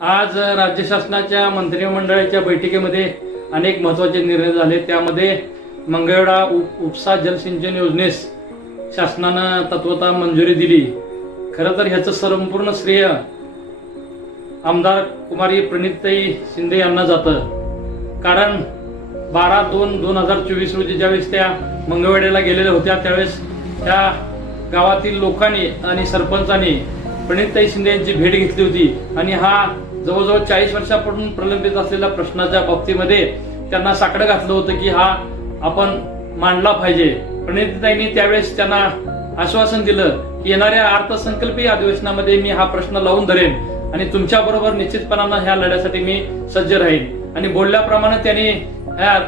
आज राज्य शासनाच्या मंत्रिमंडळाच्या बैठकीमध्ये अनेक महत्त्वाचे निर्णय झाले. त्यामध्ये मंगळवेढा उप उपसा जलसिंचन योजनेस शासनानं तत्वता मंजुरी दिली. खरं तर ह्याचं संपूर्ण श्रेय आमदार कुमारी प्रणितताई शिंदे यांना जातं. कारण बारा दोन दोन हजार चोवीस रोजी ज्यावेळेस त्या मंगळवेड्याला गेलेल्या होत्या त्यावेळेस त्या गावातील लोकांनी आणि सरपंचांनी प्रणितताई शिंदे यांची भेट घेतली होती. आणि हा जवळजवळ चाळीस वर्षापासून प्रलंबित असलेल्या प्रश्नाच्या बाबतीमध्ये त्यांना साकडं घातलं होतं की हा आपण मांडला पाहिजे. प्रणितताईंनी त्यावेळेस त्यांना आश्वासन दिलं की येणाऱ्या अर्थसंकल्पीय अधिवेशनामध्ये मी हा प्रश्न लावून धरेन आणि तुमच्या बरोबर निश्चितपणानं ह्या लढ्यासाठी मी सज्ज राहीन. आणि बोलल्याप्रमाणे त्यांनी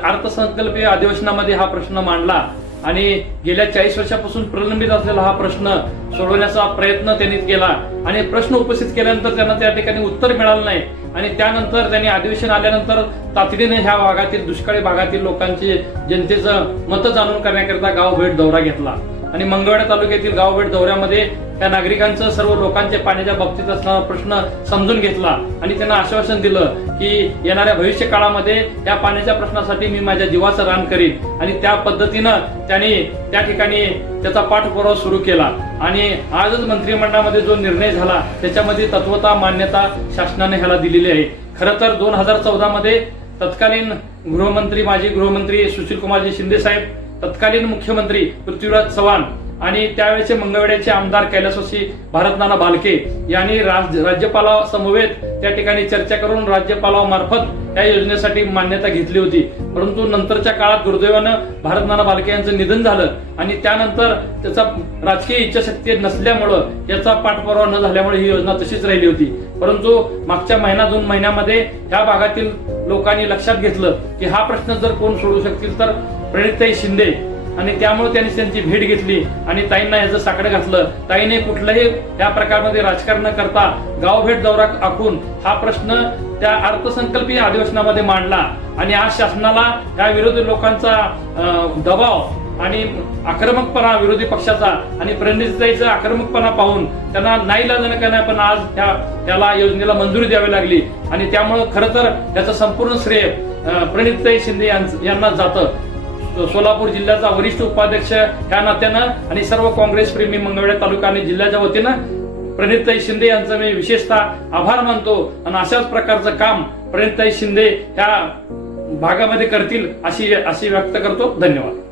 अर्थसंकल्पीय अधिवेशनामध्ये हा प्रश्न मांडला. आणि गेल्या चाळीस वर्षापासून प्रलंबित असलेला हा प्रश्न सोडवण्याचा प्रयत्न त्यांनी केला. आणि प्रश्न उपस्थित केल्यानंतर त्यांना त्या ठिकाणी उत्तर मिळालं नाही. आणि त्यानंतर त्यांनी अधिवेशन आल्यानंतर तातडीने ह्या भागातील दुष्काळी भागातील लोकांची जनतेचं मतं जाणून करण्याकरिता गाव भेट दौरा घेतला. आणि मंगळवेढा तालुक्यातील गावभेट दौऱ्यामध्ये त्या नागरिकांचं सर्व लोकांच्या पाण्याच्या बाबतीत असणारा प्रश्न समजून घेतला आणि त्यांना आश्वासन दिलं की येणाऱ्या भविष्य काळामध्ये या पाण्याच्या प्रश्नासाठी मी माझ्या जीवाचं रान करीन. आणि त्या पद्धतीनं त्यांनी त्या ठिकाणी त्याचा पाठपुरावा सुरू केला. आणि आजच मंत्रिमंडळामध्ये जो निर्णय झाला त्याच्यामध्ये तत्वता मान्यता शासनाने ह्याला दिलेली आहे. खरं तर दोन हजार चौदामध्ये तत्कालीन गृहमंत्री माजी गृहमंत्री सुशील कुमारजी शिंदे साहेब तत्कालीन मुख्यमंत्री पृथ्वीराज चव्हाण आणि त्यावेळेचे मंगळवेड्याचे आमदार कैलासवासी भारतनाना भालके यांनी राज- राज्यपाला समवेत त्या ठिकाणी चर्चा करून राज्यपालामार्फत या योजनेसाठी मान्यता घेतली होती. परंतु नंतरच्या काळात दुर्दैवानं भारतनाना भालके यांचं निधन झालं आणि त्यानंतर त्याचा राजकीय इच्छाशक्ती नसल्यामुळं याचा पाठपुरावा न झाल्यामुळे ही योजना तशीच राहिली होती. परंतु मागच्या महिना दोन महिन्यामध्ये ह्या भागातील लोकांनी लक्षात घेतलं की हा प्रश्न जर कोण सोडवू शकतील तर प्रणितताई शिंदे आणि त्यामुळे त्यांनी त्यांची भेट घेतली आणि ताईंना याचं साकडं घातलं. ताईने कुठल्याही त्या प्रकारमध्ये राजकारण न करता गावभेट दौरा आखून हा प्रश्न त्या अर्थसंकल्पीय अधिवेशनामध्ये मांडला. आणि आज शासनाला या विरोधी लोकांचा दबाव आणि आक्रमकपणा विरोधी पक्षाचा आणि प्रणिताईचा आक्रमकपणा पाहून त्यांना नाही करण्या पण आज त्या त्याला योजनेला मंजुरी द्यावी लागली. आणि त्यामुळं खरं तर त्याचं संपूर्ण श्रेय प्रणितताई शिंदे यांना जातं. सोलापूर जिल्ह्याचा वरिष्ठ उपाध्यक्ष ह्या नात्यानं आणि सर्व काँग्रेस प्रेमी मंगळवेढा तालुका आणि जिल्ह्याच्या वतीनं प्रणितताई शिंदे यांचं मी विशेषतः आभार मानतो आणि अशाच प्रकारचं काम प्रणितताई शिंदे ह्या भागामध्ये करतील अशी अशी व्यक्त करतो. धन्यवाद.